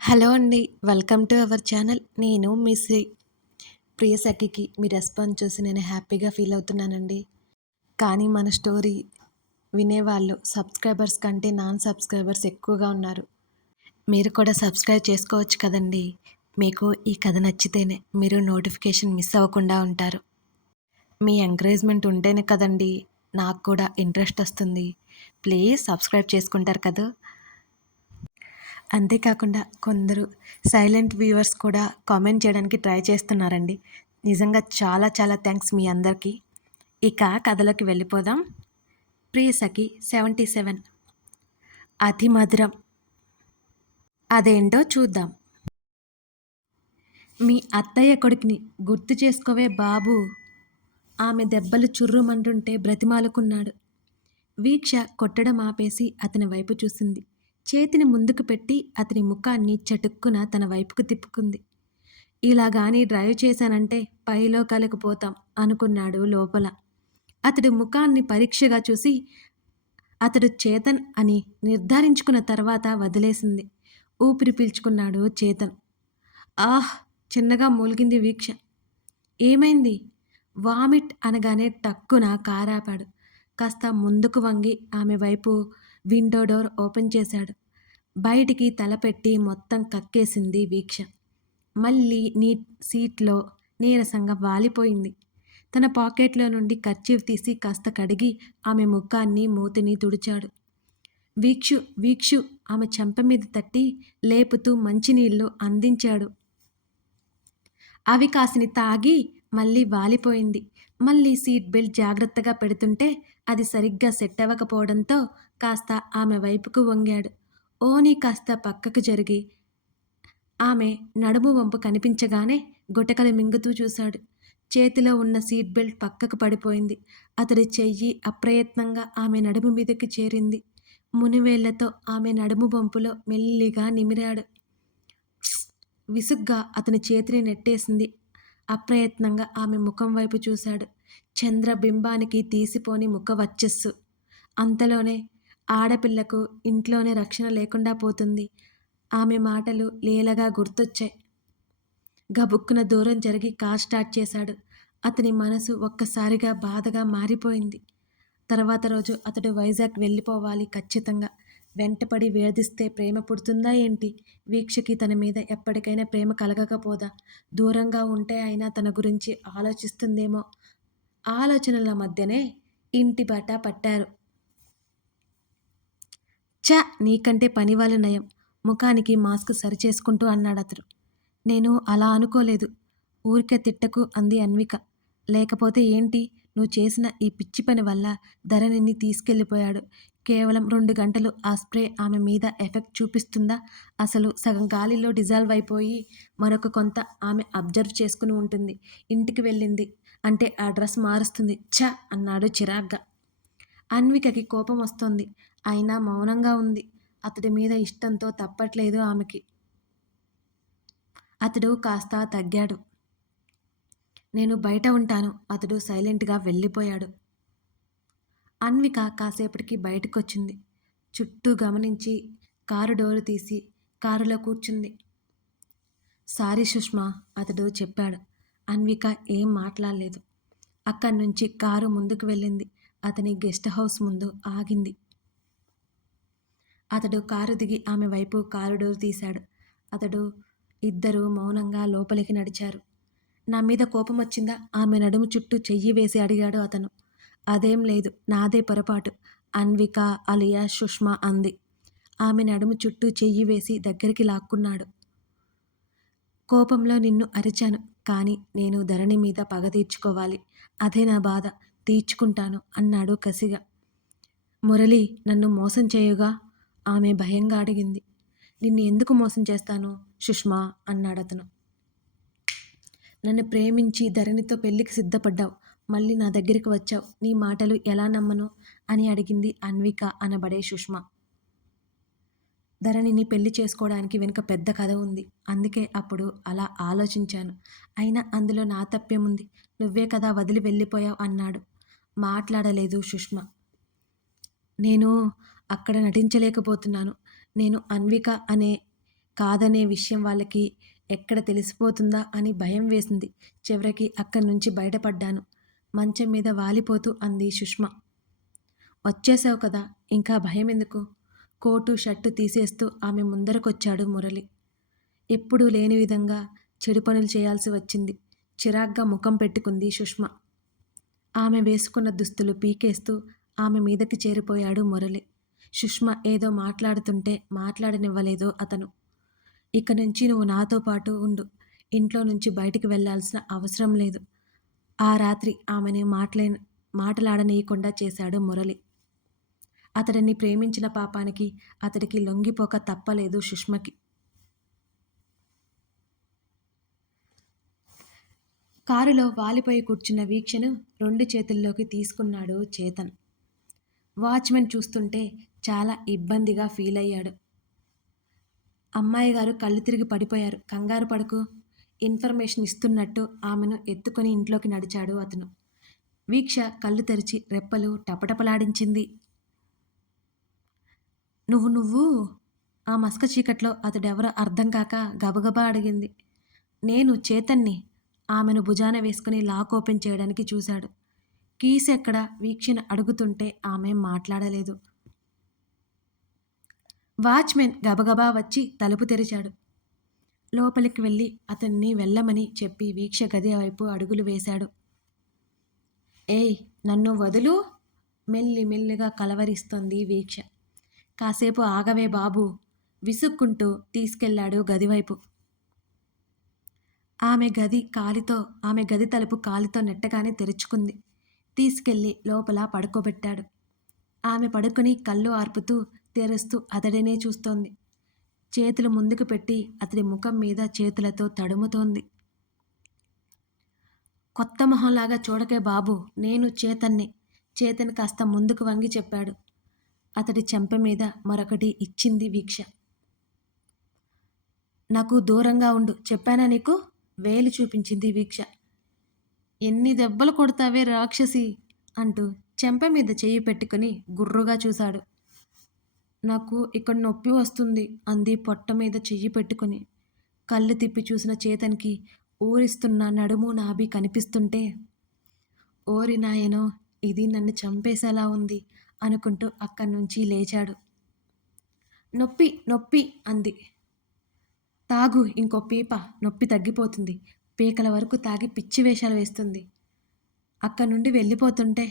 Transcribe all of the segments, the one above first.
Hello అండి welcome to our channel. నేను miss Priya సఖికి మీ రెస్పాన్స్ చూసి నేను హ్యాపీగా ఫీల్ అవుతున్నానండి. కానీ మన స్టోరీ వినేవాళ్ళు సబ్స్క్రైబర్స్ కంటే నాన్ సబ్స్క్రైబర్స్ ఎక్కువగా ఉన్నారు. మీరు కూడా సబ్స్క్రైబ్ చేసుకోవచ్చు కదండి. మీకు ఈ కథ నచ్చితేనే మీరు నోటిఫికేషన్ మిస్ అవ్వకుండా ఉంటారు. మీ ఎంకరేజ్మెంట్ ఉంటేనే కదండి నాకు కూడా ఇంట్రెస్ట్ వస్తుంది. ప్లీజ్ సబ్స్క్రైబ్ చేసుకుంటారు కదా. అంతేకాకుండా కొందరు సైలెంట్ వ్యూవర్స్ కూడా కామెంట్ చేయడానికి ట్రై చేస్తున్నారండి. నిజంగా చాలా చాలా థ్యాంక్స్ మీ అందరికీ. ఇక కథలోకి వెళ్ళిపోదాం. Priyasakhi seventy seven. అతి మధురం. అదేంటో చూద్దాం. మీ అత్తయ్య కొడుకుని గుర్తు చేసుకోవే బాబు. ఆమె దెబ్బలు చుర్రుమంటుంటే బ్రతిమాలుకున్నాడు. వీక్ష కొట్టడం ఆపేసి అతని వైపు చూసింది. చేతిని ముందుకు పెట్టి అతని ముఖాన్ని చటుక్కున తన వైపుకు తిప్పుకుంది. ఇలా గాని డ్రైవ్ చేశానంటే పైలోకాలకు పోతాం అనుకున్నాడు లోపల. అతడి ముఖాన్ని పరీక్షగా చూసి అతడు చేతన్ అని నిర్ధారించుకున్న తర్వాత వదిలేసింది. ఊపిరి పీల్చుకున్నాడు చేతన్. ఆహ్! చిన్నగా మూలిగింది వీక్ష. ఏమైంది? వామిట్ అనగానే టక్కున కారాపాడు. కాస్త ముందుకు వంగి ఆమె వైపు విండో డోర్ ఓపెన్ చేశాడు. బయటికి తలపెట్టి మొత్తం కక్కేసింది వీక్ష. మళ్ళీ నీ సీట్లో నీరసంగా వాలిపోయింది. తన పాకెట్లో నుండి కర్చీఫ్ తీసి కాస్త కడిగి ఆమె ముఖాన్ని మూతిని తుడిచాడు. వీక్షు వీక్షు ఆమె చెంప మీద తట్టి లేపుతూ మంచినీళ్ళు అందించాడు. అవి కాసిని తాగి మళ్ళీ వాలిపోయింది. మళ్ళీ సీట్ బెల్ట్ జాగ్రత్తగా పెడుతుంటే అది సరిగ్గా సెట్ అవ్వకపోవడంతో కాస్త ఆమె వైపుకు వంగాడు. ఓని కాస్త పక్కకు జరిగి. ఆమె నడుము వంపు కనిపించగానే గుటకలు మింగుతూ చూశాడు. చేతిలో ఉన్న సీట్ బెల్ట్ పక్కకు పడిపోయింది. అతడి చెయ్యి అప్రయత్నంగా ఆమె నడుము మీదకి చేరింది. మునివేళ్ళతో ఆమె నడుము వంపులో మెల్లిగా నిమిరాడు. విసుగ్గా అతని చేతిని నెట్టేసింది. అప్రయత్నంగా ఆమె ముఖం వైపు చూశాడు. చంద్రబింబానికి తీసిపోని ముఖ వచ్చస్సు అంతలోనే ఆడపిల్లకు ఇంట్లోనే రక్షణ లేకుండా పోతుంది. ఆమె మాటలు లీలగా గుర్తొచ్చాయి. గబుక్కున దూరం జరిగి కార్ స్టార్ట్ చేశాడు. అతని మనసు ఒక్కసారిగా బాధగా మారిపోయింది. తర్వాత రోజు అతడు వైజాగ్ వెళ్ళిపోవాలి ఖచ్చితంగా. వెంటపడి వేధిస్తే ప్రేమ పుడుతుందా ఏంటి? వీక్షకి తన మీద ఎప్పటికైనా ప్రేమ కలగకపోదా? దూరంగా ఉంటే అయినా తన గురించి ఆలోచిస్తుందేమో? ఆలోచనల మధ్యనే ఇంటి బాట పట్టారు. చ నీకంటే పనివాళ్ళు నయం. ముఖానికి మాస్క్ సరిచేసుకుంటూ అన్నాడు అతడు నేను అలా అనుకోలేదు. ఊరికే తిట్టకు అంది అన్విక. లేకపోతే ఏంటి? నువ్వు చేసిన ఈ పిచ్చి పని వల్ల ధరణిని తీసుకెళ్ళిపోయాడు. కేవలం రెండు గంటలు ఆ స్ప్రే ఆమె మీద ఎఫెక్ట్ చూపిస్తుందా? అసలు సగం గాలిలో డిజాల్వ్ అయిపోయి మరొక కొంత ఆమె అబ్జర్వ్ చేసుకుని ఉంటుంది. ఇంటికి వెళ్ళింది. అంటే ఆ డ్రెస్ మారుస్తుంది. ఛ! అన్నాడు చిరాగ్గా. అన్వికకి కోపం వస్తోంది. అయినా మౌనంగా ఉంది. అతడి మీద ఇష్టంతో తప్పట్లేదు ఆమెకి. అతడు కాస్త తగ్గాడు. నేను బయట ఉంటాను. అతడు సైలెంట్గా వెళ్ళిపోయాడు. అన్విక కాసేపటికి బయటకొచ్చింది. చుట్టూ గమనించి కారు డోరు తీసి కారులో కూర్చుంది. సారీ సుష్మా అతడు చెప్పాడు. అన్విక ఏం మాట్లాడలేదు. అక్కడి నుంచి కారు ముందుకు వెళ్ళింది. అతని గెస్ట్ హౌస్ ముందు ఆగింది. అతడు కారు దిగి ఆమె వైపు కారు డోర్ తీశాడు. అతడు ఇద్దరు మౌనంగా లోపలికి నడిచారు. నా మీద కోపం వచ్చిందా? ఆమె నడుము చుట్టూ చెయ్యి వేసి అడిగాడు అతను. అదేం లేదు నాదే పొరపాటు అన్విక అలియా సుష్మా అంది. ఆమె నడుము చుట్టూ చెయ్యి వేసి దగ్గరికి లాక్కున్నాడు. కోపంలో నిన్ను అరిచాను కానీ నేను ధరణి మీద పగ తీర్చుకోవాలి. అదే నా బాధ తీర్చుకుంటాను అన్నాడు కసిగా. మురళి నన్ను మోసం చేయుగా? ఆమె భయంగా అడిగింది. నిన్ను ఎందుకు మోసం చేస్తాను సుష్మా? అన్నాడు అతను. నన్ను ప్రేమించి ధరణితో పెళ్ళికి సిద్ధపడ్డావు. మళ్ళీ నా దగ్గరికి వచ్చావు. నీ మాటలు ఎలా నమ్మను? అని అడిగింది అన్విక అనబడే సుష్మా. ధరణిని పెళ్ళి చేసుకోవడానికి వెనుక పెద్ద కథ ఉంది. అందుకే అప్పుడు అలా ఆలోచించాను. అయినా అందులో నా తప్పేముంది నువ్వే కదా వదిలి వెళ్ళిపోయావు అన్నాడు. మాట్లాడలేదు సుష్మ. నేను అక్కడ నటించలేకపోతున్నాను. నేను అన్విక అనే కాదనే విషయం వాళ్ళకి ఎక్కడ తెలిసిపోతుందా అని భయం వేసింది. చివరికి అక్కడి నుంచి బయటపడ్డాను. మంచం మీద వాలిపోతూ అంది సుష్మ. వచ్చేసావు కదా ఇంకా భయం ఎందుకు కోటు షర్టు తీసేస్తూ ఆమె ముందరకొచ్చాడు మురళి. ఎప్పుడూ లేని విధంగా చెడు పనులు చేయాల్సి వచ్చింది. చిరాగ్గా ముఖం పెట్టుకుంది సుష్మ. ఆమె వేసుకున్న దుస్తులు పీకేస్తూ ఆమె మీదకి చేరిపోయాడు మురళి. సుష్మ ఏదో మాట్లాడుతుంటే మాట్లాడనివ్వలేదు అతను. ఇక నుంచి నువ్వు నాతో పాటు ఉండు. ఇంట్లో నుంచి బయటికి వెళ్ళాల్సిన అవసరం లేదు. ఆ రాత్రి ఆమెని మాట్లే మాటలాడనీయకుండా చేశాడు మురళి. అతడిని ప్రేమించిన పాపానికి అతడికి లొంగిపోక తప్పలేదు సుష్మకి. కారులో వాలిపోయి కూర్చున్న వీక్షను రెండు చేతుల్లోకి తీసుకున్నాడు చేతన్. వాచ్మెన్ చూస్తుంటే చాలా ఇబ్బందిగా ఫీల్ అయ్యాడు. అమ్మాయి గారు కళ్ళు తిరిగి పడిపోయారు. కంగారు పడుకు ఇన్ఫర్మేషన్ ఇస్తున్నట్టు ఆమెను ఎత్తుకొని ఇంట్లోకి నడిచాడు అతను. వీక్ష కళ్ళు తెరిచి రెప్పలు టపటపలాడించింది. నువ్వు నువ్వు? ఆ మస్క చీకట్లో అతడెవరో అర్థం కాక గబగబా అడిగింది. నేను చేతన్ని ఆమెను భుజాన వేసుకుని లాక్ ఓపెన్ చేయడానికి చూశాడు. కీస్ ఎక్కడ వీక్షణ అడుగుతుంటే ఆమె మాట్లాడలేదు. వాచ్మెన్ గబగబా వచ్చి తలుపు తెరిచాడు. లోపలికి వెళ్ళి అతన్ని వెళ్ళమని చెప్పి వీక్ష గది వైపు అడుగులు వేశాడు. ఏయ్ నన్ను వదులు? మెల్లి మెల్లిగా కలవరిస్తోంది వీక్ష. కాసేపు ఆగవే బాబు విసుక్కుంటూ తీసుకెళ్ళాడు గదివైపు ఆమె గది కాలితో ఆమె గది తలుపు కాలితో నెట్టగానే తెరుచుకుంది. తీసుకెళ్ళి లోపల పడుకోబెట్టాడు. ఆమె పడుకుని కళ్ళు ఆర్పుతూ తెరుస్తూ అతడినే చూస్తోంది. చేతులు ముందుకు పెట్టి అతడి ముఖం మీద చేతులతో తడుముతోంది. కొత్త మొహంలాగా చూడకే బాబు నేను చేతన్ని చేతన్ కాస్త ముందుకు వంగి చెప్పాడు. అతడి చెంప మీద మరొకటి ఇచ్చింది వీక్ష. నాకు దూరంగా ఉండు చెప్పానా నీకు? వేలు చూపించింది వీక్ష. ఎన్ని దెబ్బలు కొడతావే రాక్షసి? అంటూ చెంప మీద చెయ్యి పెట్టుకుని గుర్రుగా చూశాడు. నాకు ఇక్కడ నొప్పి వస్తుంది అంది పొట్ట మీద చెయ్యి పెట్టుకుని. కళ్ళు తిప్పి చూసిన చేతన్కి ఊరిస్తున్న నడుము నాభి కనిపిస్తుంటే ఓరి నాయనో ఇది నన్ను చంపేసేలా ఉంది అనుకుంటూ అక్కడి నుంచి లేచాడు. నొప్పి నొప్పి అంది. తాగు ఇంకో పీప నొప్పి తగ్గిపోతుంది. పీకల వరకు తాగి పిచ్చి వేషాలు వేస్తుంది. అక్కడి నుండి వెళ్ళిపోతుంటే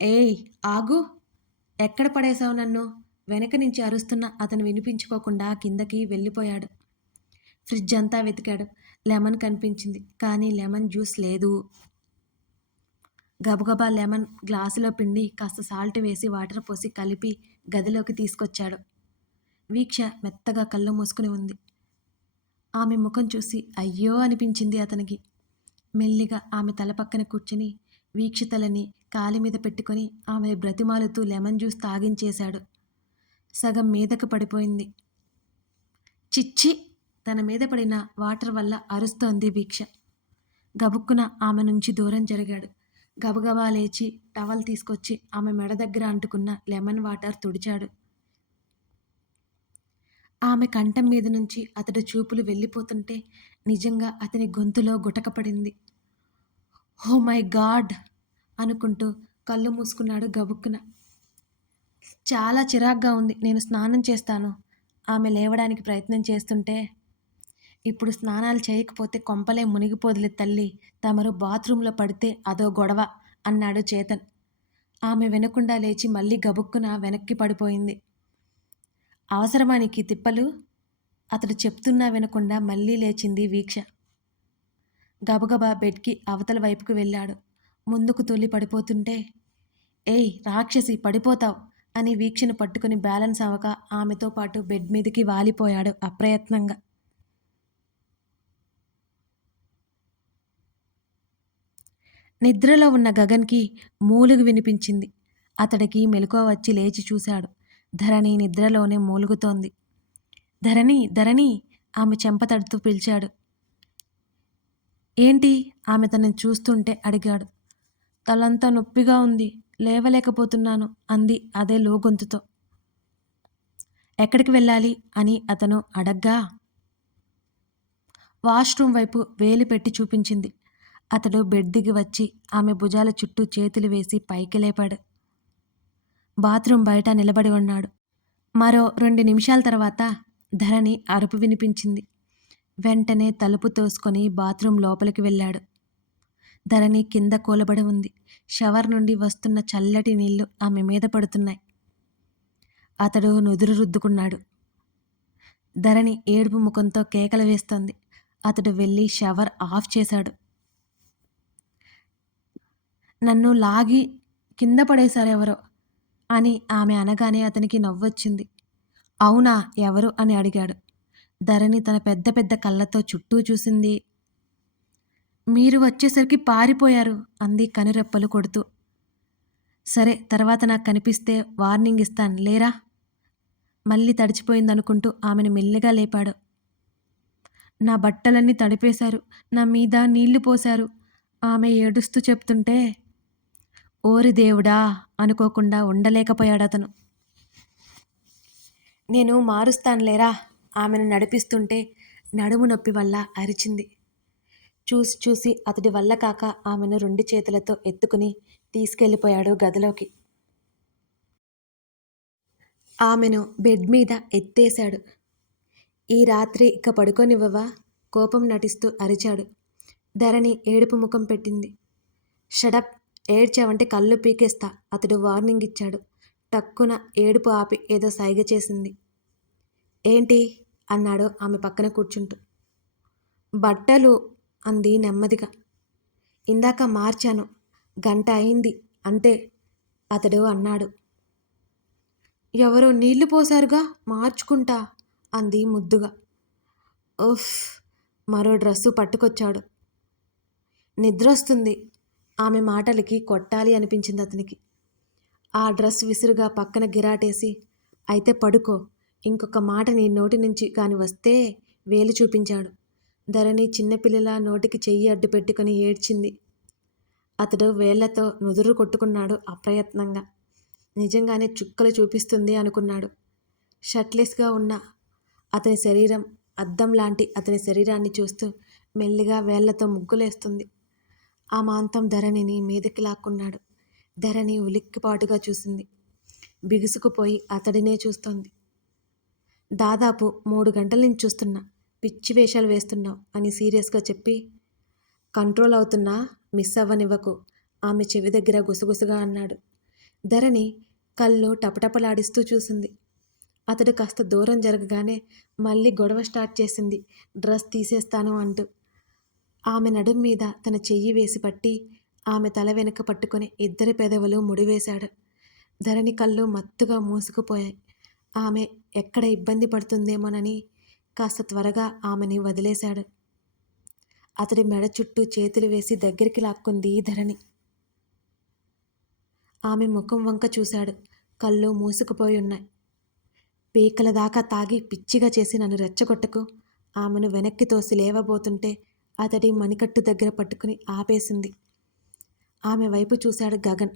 ఏయ్ ఆగు! ఎక్కడ పడేశావు నన్ను? వెనక నుంచి అరుస్తున్న అతను వినిపించుకోకుండా కిందకి వెళ్ళిపోయాడు. ఫ్రిడ్జ్ అంతా వెతికాడు. లెమన్ కనిపించింది కానీ లెమన్ జ్యూస్ లేదు. గబగబా లెమన్ గ్లాసులో పిండి కాస్త సాల్ట్ వేసి వాటర్ పోసి కలిపి గదిలోకి తీసుకొచ్చాడు. వీక్ష మెత్తగా కళ్ళు మూసుకుని ఉంది. ఆమె ముఖం చూసి అయ్యో అనిపించింది అతనికి. మెల్లిగా ఆమె తల పక్కన కూర్చుని వీక్షితలని కాలి మీద పెట్టుకొని ఆమె బ్రతిమాలుతూ లెమన్ జ్యూస్ తాగించేశాడు. సగం మీదకు పడిపోయింది. చిచ్చి! తన మీద పడిన వాటర్ వల్ల అరుస్తోంది వీక్ష. గబుక్కున ఆమె నుంచి దూరం జరిగాడు. గబగబా లేచి టవల్ తీసుకొచ్చి ఆమె మెడ దగ్గర అంటుకున్న లెమన్ వాటర్ తుడిచాడు. ఆమె కంఠం మీద నుంచి అతడి చూపులు వెళ్ళిపోతుంటే నిజంగా అతని గొంతులో గుటకపడింది. Oh my God! అనుకుంటూ కళ్ళు మూసుకున్నాడు గబుక్కున. చాలా చిరాగ్గా ఉంది. నేను స్నానం చేస్తాను. ఆమె లేవడానికి ప్రయత్నం చేస్తుంటే ఇప్పుడు స్నానాలు చేయకపోతే కొంపలే మునిగిపోదులే తల్లి. తమరు బాత్రూంలో పడితే అదో గొడవ అన్నాడు చేతన్. ఆమె వినకుండా లేచి మళ్ళీ గబుక్కున వెనక్కి పడిపోయింది. అవసరమానికి తిప్పలు అతడు చెప్తున్నా వినకుండా మళ్ళీ లేచింది వీక్ష. గబగబా బెడ్కి అవతల వైపుకు వెళ్ళాడు. ముందుకు తొలి పడిపోతుంటే ఏయ్ రాక్షసి పడిపోతావు అని వీక్షను పట్టుకుని బ్యాలెన్స్ అవ్వక ఆమెతో పాటు బెడ్ మీదకి వాలిపోయాడు అప్రయత్నంగా. నిద్రలో ఉన్న గగన్కి మూలుగు వినిపించింది. అతడికి మెలకువ వచ్చి లేచి చూశాడు. ధరణి నిద్రలోనే మూలుగుతోంది. ధరణి ధరణి! ఆమె చెంప తడుతూ పిలిచాడు. ఏంటి? ఆమె తనని చూస్తుంటే అడిగాడు. తలంతా నొప్పిగా ఉంది లేవలేకపోతున్నాను అంది అదే లోగొంతుతో. ఎక్కడికి వెళ్ళాలి? అని అతను అడగ్గా. వాష్రూమ్ వైపు వేలు పెట్టి చూపించింది. అతడు బెడ్ దిగి వచ్చి ఆమె భుజాల చుట్టూ చేతులు వేసి పైకి లేపాడు. బాత్రూమ్ బయట నిలబడి ఉన్నాడు. మరో రెండు నిమిషాల తర్వాత ధరణి అరుపు వినిపించింది. వెంటనే తలుపు తోసుకొని బాత్రూమ్ లోపలికి వెళ్ళాడు. ధరణి కింద కూలబడి ఉంది. షవర్ నుండి వస్తున్న చల్లటి నీళ్ళు ఆమె మీద పడుతున్నాయి. అతడు నుదురు రుద్దుకున్నాడు ధరణి ఏడుపు ముఖంతో కేకలు వేస్తోంది. అతడు వెళ్ళి షవర్ ఆఫ్ చేశాడు. నన్ను లాగి కింద పడేశారు ఎవరో అని ఆమె అనగానే అతనికి నవ్వొచ్చింది. అవునా ఎవరు? అని అడిగాడు. ధరణి తన పెద్ద పెద్ద కళ్ళతో చుట్టూ చూసింది. మీరు వచ్చేసరికి పారిపోయారు అంది కనురెప్పలు కొడుతూ. సరే తర్వాత నాకు కనిపిస్తే వార్నింగ్ ఇస్తాను. లేరా? మళ్ళీ తడిచిపోయిందనుకుంటూ ఆమెను మెల్లిగా లేపాడు. నా బట్టలన్నీ తడిపేశారు. నా మీద నీళ్ళు పోశారు. ఆమె ఏడుస్తూ చెప్తుంటే ఓరి దేవుడా అనుకోకుండా ఉండలేకపోయాడు అతను. నేను మారుస్తానులేరా? ఆమెను నడిపిస్తుంటే నడుము నొప్పి వల్ల అరిచింది. చూసి చూసి అతడి వల్ల కాక ఆమెను రెండు చేతులతో ఎత్తుకుని తీసుకెళ్ళిపోయాడు గదిలోకి. ఆమెను బెడ్ మీద ఎత్తేశాడు. ఈ రాత్రి ఇక పడుకోనివ్వవా? కోపం నటిస్తూ అరిచాడు. ధరణి ఏడుపు ముఖం పెట్టింది. షడప్ ఏడ్చావంటే కళ్ళు పీకేస్తా. అతడు వార్నింగ్ ఇచ్చాడు. టక్కున ఏడుపు ఆపి ఏదో సైగ చేసింది. ఏంటి? అన్నాడు ఆమె పక్కన కూర్చుంటూ. బట్టలు అంది నెమ్మదిగా. ఇందాక మార్చాను. గంట అయింది అంటే అతడు అన్నాడు. ఎవరో నీళ్ళు పోసారుగా మార్చుకుంటా అంది ముద్దుగా. ఉఫ్! మరో డ్రెస్సు పట్టుకొచ్చాడు. నిద్రొస్తుంది. ఆమె మాటలకి కొట్టాలి అనిపించింది అతనికి. ఆ డ్రెస్ విసురుగా పక్కన గిరాటేసి అయితే పడుకో ఇంకొక మాట నీ నోటి నుంచి కాని వస్తే వేలు చూపించాడు. ధరణి చిన్నపిల్లల నోటికి చెయ్యి అడ్డు పెట్టుకుని ఏడ్చింది. అతడు వేళ్ళతో నుదురు కొట్టుకున్నాడు అప్రయత్నంగా. నిజంగానే చుక్కలు చూపిస్తుంది అనుకున్నాడు. షర్ట్లెస్గా ఉన్న అతని శరీరం అద్దం లాంటి అతని శరీరాన్ని చూస్తూ మెల్లిగా వేళ్ళతో ముగ్గులేస్తుంది. ఆ మాంతం ధరణిని మీదకి లాక్కున్నాడు. ధరణి ఉలిక్కిపాటుగా చూసింది. బిగుసుకుపోయి అతడినే చూస్తోంది. దాదాపు మూడు గంటల నుంచి చూస్తున్నా. పిచ్చి వేషాలు వేస్తున్నావు అని సీరియస్గా చెప్పి కంట్రోల్ అవుతున్నా మిస్ అవ్వనివ్వకు. ఆమె చెవి దగ్గర గుసగుసగా అన్నాడు. ధరణి కళ్ళు టపటపలాడిస్తూ చూసింది. అతడు కాస్త దూరం జరగగానే మళ్ళీ గొడవ స్టార్ట్ చేసింది. డ్రెస్ తీసేస్తాను అంటూ ఆమె నడుం మీద తన చెయ్యి వేసి పట్టి ఆమె తల వెనుక పట్టుకుని ఇద్దరి పెదవులు ముడివేశాడు. ధరణి కళ్ళు మత్తుగా మూసుకుపోయాయి. ఆమె ఎక్కడ ఇబ్బంది పడుతుందేమోనని కాస్త త్వరగా ఆమెని వదిలేశాడు. అతడి మెడ చుట్టూ చేతులు వేసి దగ్గరికి లాక్కుంది ధరణి. ఆమె ముఖం వంక చూశాడు. కళ్ళు మూసుకుపోయి ఉన్నాయి. పీకల దాకా తాగి పిచ్చిగా చేసి నన్ను రెచ్చగొట్టకు ఆమెను వెనక్కి తోసి లేవబోతుంటే అతడి మణికట్టు దగ్గర పట్టుకుని ఆపేసింది. ఆమె వైపు చూశాడు గగన్.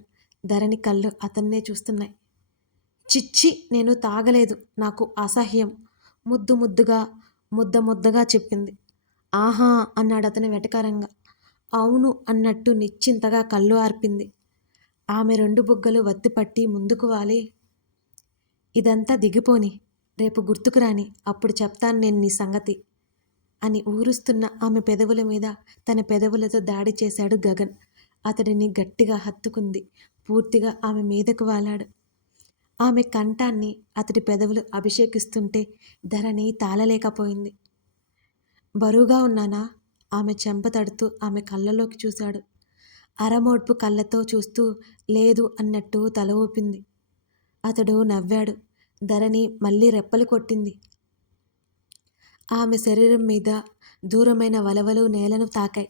ధరణి కళ్ళు అతన్నే చూస్తున్నాయి. చిచ్చి నేను తాగలేదు. నాకు అసహ్యం. ముద్దు ముద్దుగా ముద్ద ముద్దగా చెప్పింది. ఆహా అన్నాడు అతను వెటకారంగా. అవును అన్నట్టు నిశ్చింతగా కళ్ళు ఆర్పింది. ఆమె రెండు బుగ్గలు వత్తిపట్టి ముందుకు వాలి. ఇదంతా దిగిపోని. రేపు గుర్తుకురాని అప్పుడు చెప్తాను నేను నీ సంగతి. అని ఊరుస్తున్న ఆమె పెదవుల మీద తన పెదవులతో దాడి చేశాడు గగన్. అతడిని గట్టిగా హత్తుకుంది. పూర్తిగా ఆమె మీదకు వాలాడు. ఆమె కంఠాన్ని అతడి పెదవులు అభిషేకిస్తుంటే ధరణి తాళలేకపోయింది. బరువుగా ఉన్నానా? ఆమె చెంప తడుతూ ఆమె కళ్ళలోకి చూశాడు. అరమోడ్పు కళ్ళతో చూస్తూ లేదు అన్నట్టు తల ఊపింది. అతడు నవ్వాడు. ధరణి మళ్ళీ రెప్పలు కొట్టింది. ఆమె శరీరం మీద దూరమైన వలవలు నేలను తాకాయి.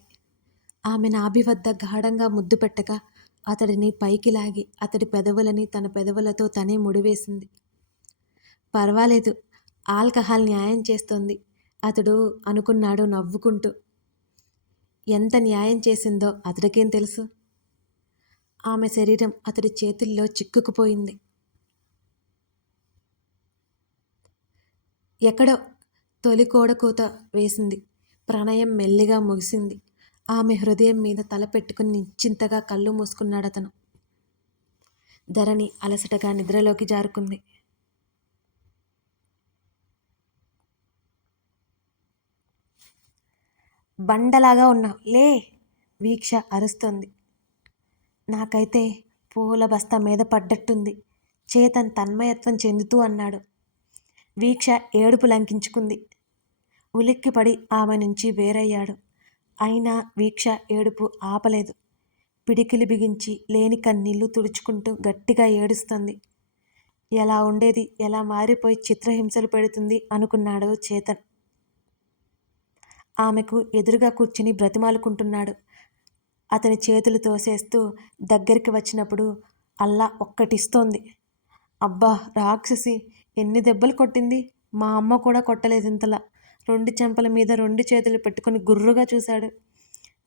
ఆమె నాభి వద్ద గాఢంగా ముద్దు పెట్టగా అతడిని పైకి లాగి అతడి పెదవులని తన పెదవులతో తనే ముడివేసింది. పర్వాలేదు ఆల్కహాల్ న్యాయం చేస్తోంది అతడు అనుకున్నాడు నవ్వుకుంటూ. ఎంత న్యాయం చేసిందో అతడికేం తెలుసు? ఆమె శరీరం అతడి చేతుల్లో చిక్కుకుపోయింది. ఎక్కడో తొలి కోడకూత వేసింది. ప్రణయం మెల్లిగా ముగిసింది. ఆమె హృదయం మీద తల పెట్టుకుని నిశ్చింతగా కళ్ళు మూసుకున్నాడతను ధరణి అలసటగా నిద్రలోకి జారుకుంది. బండలాగా ఉన్నావు. లే! వీక్ష అరుస్తోంది. నాకైతే పూల బస్తా మీద పడ్డట్టుంది. చేతన్ తన్మయత్వం చెందుతూ అన్నాడు. వీక్ష ఏడుపు లంకించుకుంది. ఉలిక్కిపడి ఆమె నుంచి వేరయ్యాడు. అయినా వీక్ష ఏడుపు ఆపలేదు. పిడికిలి బిగించి లేని కన్నీళ్ళు తుడుచుకుంటూ గట్టిగా ఏడుస్తుంది. ఎలా ఉండేది? ఎలా మారిపోయి చిత్రహింసలు పెడుతుంది? అనుకున్నాడు చేతన్. ఆమెకు ఎదురుగా కూర్చుని బ్రతిమాలుకుంటున్నాడు. అతని చేతులు తోసేస్తూ దగ్గరికి వచ్చినప్పుడు అల్లా ఒక్కటిస్తోంది. అబ్బా రాక్షసి ఎన్ని దెబ్బలు కొట్టింది? మా అమ్మ కూడా కొట్టలేదు ఇంతలా. రెండు చెంపల మీద రెండు చేతులు పెట్టుకుని గుర్రుగా చూశాడు.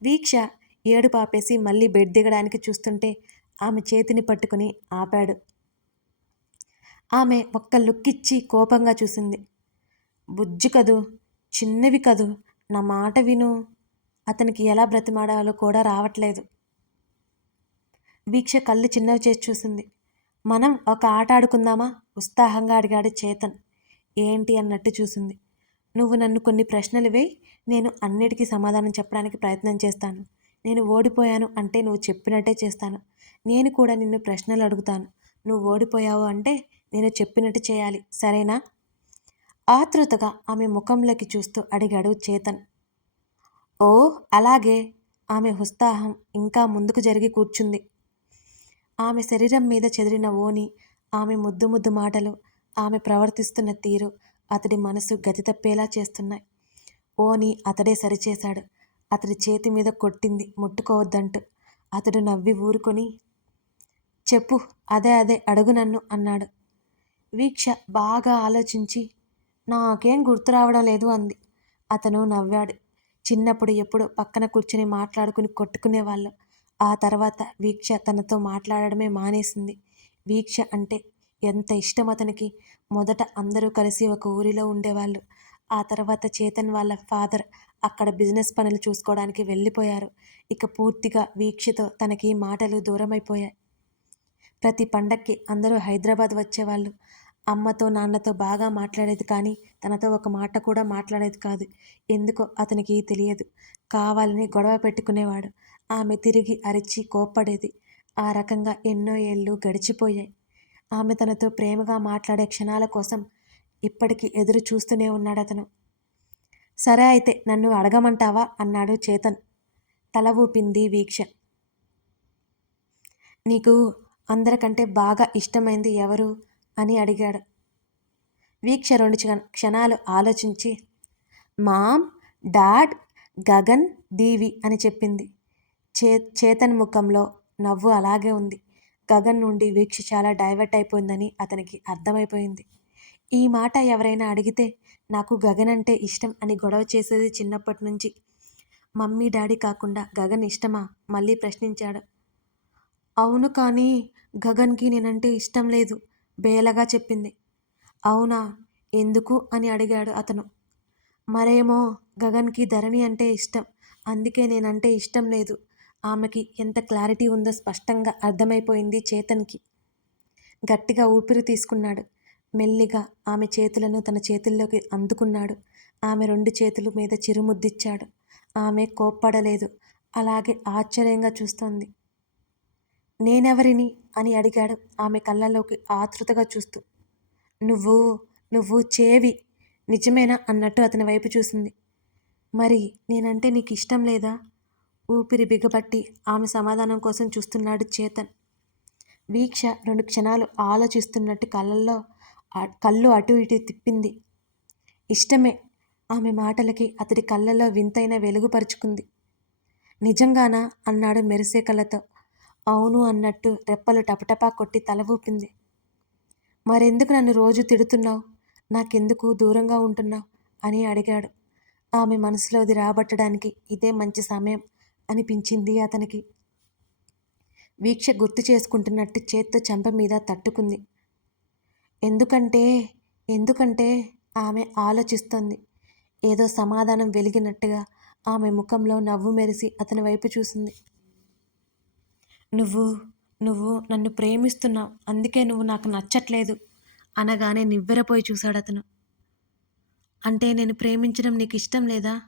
వీక్ష ఏడు పాపేసి మళ్ళీ బెడ్ దిగడానికి చూస్తుంటే ఆమె చేతిని పట్టుకుని ఆపాడు. ఆమె ఒక్క లుక్కిచ్చి కోపంగా చూసింది. బుజ్జి కదూ చిన్నవి కదూ నా మాట విను. అతనికి ఎలా బ్రతిమాడాలో కూడా రావట్లేదు. వీక్ష కళ్ళు చిన్నవి చేసి చూసింది. మనం ఒక ఆట ఆడుకుందామా? ఉత్సాహంగా అడిగాడు చేతన్. ఏంటి అన్నట్టు చూసింది. నువ్వు నన్ను కొన్ని ప్రశ్నలు వేయి నేను అన్నిటికీ సమాధానం చెప్పడానికి ప్రయత్నం చేస్తాను. నేను ఓడిపోయాను అంటే నువ్వు చెప్పినట్టే చేస్తాను. నేను కూడా నిన్ను ప్రశ్నలు అడుగుతాను. నువ్వు ఓడిపోయావు అంటే నేను చెప్పినట్టు చేయాలి సరేనా? ఆతృతగా ఆమె ముఖంలోకి చూస్తూ అడిగాడు చేతన్. ఓ అలాగే. ఆమె ఉత్సాహం ఇంకా ముందుకు జరిగి కూర్చుంది. ఆమె శరీరం మీద చెదిరిన ఓని ఆమె ముద్దు ముద్దు మాటలు ఆమె ప్రవర్తిస్తున్న తీరు అతడి మనసు గతి తప్పేలా చేస్తున్నాయి. ఓని అతడే సరిచేశాడు. అతడి చేతి మీద కొట్టింది ముట్టుకోవద్దంటూ. అతడు నవ్వి ఊరుకొని చెప్పు అదే అదే అడుగు నన్ను అన్నాడు. వీక్ష బాగా ఆలోచించి నాకేం గుర్తు రావడం లేదు అంది. అతను నవ్వాడు. చిన్నప్పుడు ఎప్పుడు పక్కన కూర్చుని మాట్లాడుకుని కొట్టుకునేవాళ్ళు. ఆ తర్వాత వీక్ష తనతో మాట్లాడడమే మానేసింది. వీక్ష అంటే ఎంత ఇష్టం అతనికి. మొదట అందరూ కలిసి ఒక ఊరిలో ఉండేవాళ్ళు. ఆ తర్వాత చేతన్ వాళ్ళ ఫాదర్ అక్కడ బిజినెస్ పనులు చూసుకోవడానికి వెళ్ళిపోయారు. ఇక పూర్తిగా వీక్షతో తనకి మాటలు దూరమైపోయాయి. ప్రతి పండక్కి అందరూ హైదరాబాద్ వచ్చేవాళ్ళు. అమ్మతో నాన్నతో బాగా మాట్లాడేది కానీ తనతో ఒక మాట కూడా మాట్లాడేది కాదు. ఎందుకో అతనికి తెలియదు. కావాలని గొడవ పెట్టుకునేవాడు. ఆమె తిరిగి అరిచి కోప్పడేది. ఆ రకంగా ఎన్నో ఏళ్ళు గడిచిపోయాయి. ఆమె తనతో ప్రేమగా మాట్లాడే క్షణాల కోసం ఇప్పటికీ ఎదురు చూస్తూనే ఉన్నాడు అతను సరే అయితే నన్ను అడగమంటావా? అన్నాడు చేతన్. తల ఊపింది వీక్ష. నీకు అందరికంటే బాగా ఇష్టమైంది ఎవరు? అని అడిగాడు. వీక్ష రెండు క్షణాలు ఆలోచించి మామ్ డాడ్ గగన్ దీవి అని చెప్పింది. చే చేతన్ ముఖంలో నవ్వు అలాగే ఉంది. గగన్ నుండి వీక్ష చాలా డైవర్ట్ అయిపోయిందని అతనికి అర్థమైపోయింది. ఈ మాట ఎవరైనా అడిగితే నాకు గగన్ అంటే ఇష్టం అని గొడవ చేసేది చిన్నప్పటి నుంచి. మమ్మీ డాడీ కాకుండా గగన్ ఇష్టమా? మళ్ళీ ప్రశ్నించాడు. అవును కానీ గగన్కి నేనంటే ఇష్టం లేదు బేలగా చెప్పింది. అవునా? ఎందుకు? అని అడిగాడు అతను. మరేమో గగన్కి ధరణి అంటే ఇష్టం అందుకే నేనంటే ఇష్టం లేదు ఆమెకి ఎంత క్లారిటీ ఉందో స్పష్టంగా అర్థమైపోయింది చేతన్కి. గట్టిగా ఊపిరి తీసుకున్నాడు. మెల్లిగా ఆమె చేతులను తన చేతుల్లోకి అందుకున్నాడు. ఆమె రెండు చేతుల మీద చిరుముద్దిచ్చాడు. ఆమె కోప్పడలేదు. అలాగే ఆశ్చర్యంగా చూస్తోంది. నేనెవరిని? అని అడిగాడు ఆమె కళ్ళలోకి ఆతృతగా చూస్తూ. నువ్వు నువ్వు చేవి. నిజమేనా? అన్నట్టు అతని వైపు చూసింది. మరి నేనంటే నీకు ఇష్టం లేదా? ఊపిరి బిగబట్టి ఆమె సమాధానం కోసం చూస్తున్నాడు చేతన్. వీక్ష రెండు క్షణాలు ఆలోచిస్తున్నట్టు కళ్ళల్లో కళ్ళు అటు ఇటు తిప్పింది. ఇష్టమే ఆమె మాటలకి అతడి కళ్ళలో వింతైన వెలుగుపరుచుకుంది నిజంగానా అన్నాడు మెరిసే కళ్ళతో. అవును అన్నట్టు రెప్పలు టపటపా కొట్టి తల ఊపింది. మరెందుకు నన్ను రోజు తిడుతున్నావు? నాకెందుకు దూరంగా ఉంటున్నావు? అని అడిగాడు. ఆమె మనసులోది రాబట్టడానికి ఇదే మంచి సమయం. అనిపించింది అతనికి. వీక్ష గుర్తు చేసుకుంటున్నట్టు చేత్తో చెంప మీద తట్టుకుంది. ఎందుకంటే ఎందుకంటే ఆమె ఆలోచిస్తోంది. ఏదో సమాధానం వెలిగినట్టుగా ఆమె ముఖంలో నవ్వు మెరిసి అతని వైపు చూసింది. నువ్వు నువ్వు నన్ను ప్రేమిస్తున్నావు. అందుకే నువ్వు నాకు నచ్చట్లేదు అనగానే నివ్వెరపోయి చూశాడు అతను. అంటే నేను ప్రేమించడం నీకు ఇష్టం లేదా?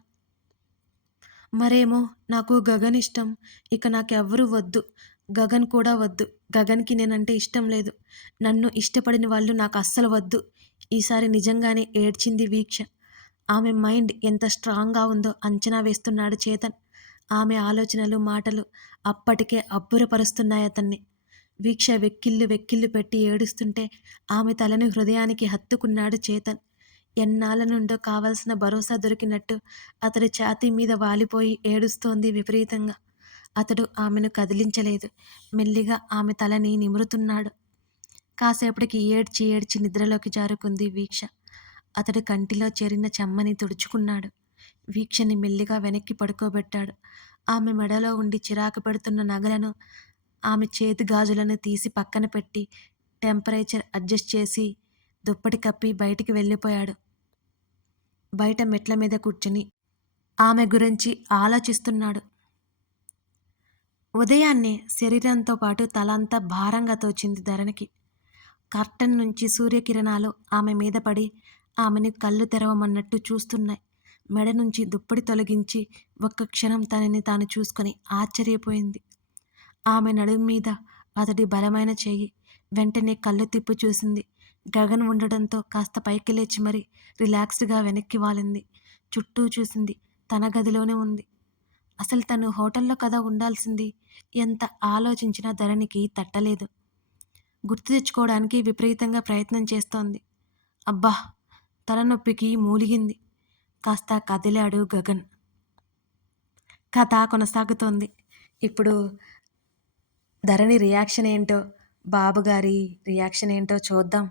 మరేమో నాకు గగన్ ఇష్టం. ఇక నాకెవ్వరూ వద్దు. గగన్ కూడా వద్దు. గగన్కి నేనంటే ఇష్టం లేదు. నన్ను ఇష్టపడిన వాళ్ళు నాకు అస్సలు వద్దు. ఈసారి నిజంగానే ఏడ్చింది వీక్ష. ఆమె మైండ్ ఎంత స్ట్రాంగ్గా ఉందో అంచనా వేస్తున్నాడు చేతన్. ఆమె ఆలోచనలు మాటలు అప్పటికే అబ్బురపరుస్తున్నాయి అతన్ని. వీక్ష వెక్కిళ్ళు వెక్కిళ్ళు పెట్టి ఏడుస్తుంటే ఆమె తలను హృదయానికి హత్తుకున్నాడు చేతన్. ఎన్నాళ్ళ నుండో కావలసిన భరోసా దొరికినట్టు అతడి ఛాతీ మీద వాలిపోయి ఏడుస్తోంది విపరీతంగా. అతడు ఆమెను కదిలించలేదు. మెల్లిగా ఆమె తలని నిమురుతున్నాడు. కాసేపటికి ఏడ్చి ఏడ్చి నిద్రలోకి జారుకుంది వీక్ష. అతడు కంటిలో చేరిన చెమ్మని తుడుచుకున్నాడు. వీక్షని మెల్లిగా వెనక్కి పడుకోబెట్టాడు. ఆమె మెడలో ఉండి చిరాకు పెడుతున్న నగలను ఆమె చేతి గాజులను తీసి పక్కన పెట్టి టెంపరేచర్ అడ్జస్ట్ చేసి దుప్పటి కప్పి బయటికి వెళ్ళిపోయాడు. బయట మెట్ల మీద కూర్చుని ఆమె గురించి ఆలోచిస్తున్నాడు. ఉదయాన్నే శరీరంతో పాటు తలంతా భారంగా తోచింది ధరణికి. కర్టన్ నుంచి సూర్యకిరణాలు ఆమె మీద పడి ఆమెను కళ్ళు తెరవమన్నట్టు చూస్తున్నాయి. మెడ నుంచి దుప్పటి తొలగించి ఒక్క క్షణం తనని తాను చూసుకొని ఆశ్చర్యపోయింది. ఆమె నడుము మీద అతడి బలమైన చేయి వెంటనే కళ్ళు తిప్పి చూసింది. గగన్ ఉండడంతో కాస్త పైకి లేచి మరి రిలాక్స్డ్గా వెనక్కి వాలింది. చుట్టూ చూసింది తన గదిలోనే ఉంది. అసలు తను హోటల్లో కదా ఉండాల్సింది? ఎంత ఆలోచించినా ధరణికి తట్టలేదు. గుర్తు తెచ్చుకోవడానికి విపరీతంగా ప్రయత్నం చేస్తోంది. అబ్బా! తలనొప్పికి మూలిగింది. కాస్త కదిలాడు గగన్. కథ కొనసాగుతోంది. ఇప్పుడు ధరణి రియాక్షన్ ఏంటో బాబుగారి రియాక్షన్ ఏంటో చూద్దాం.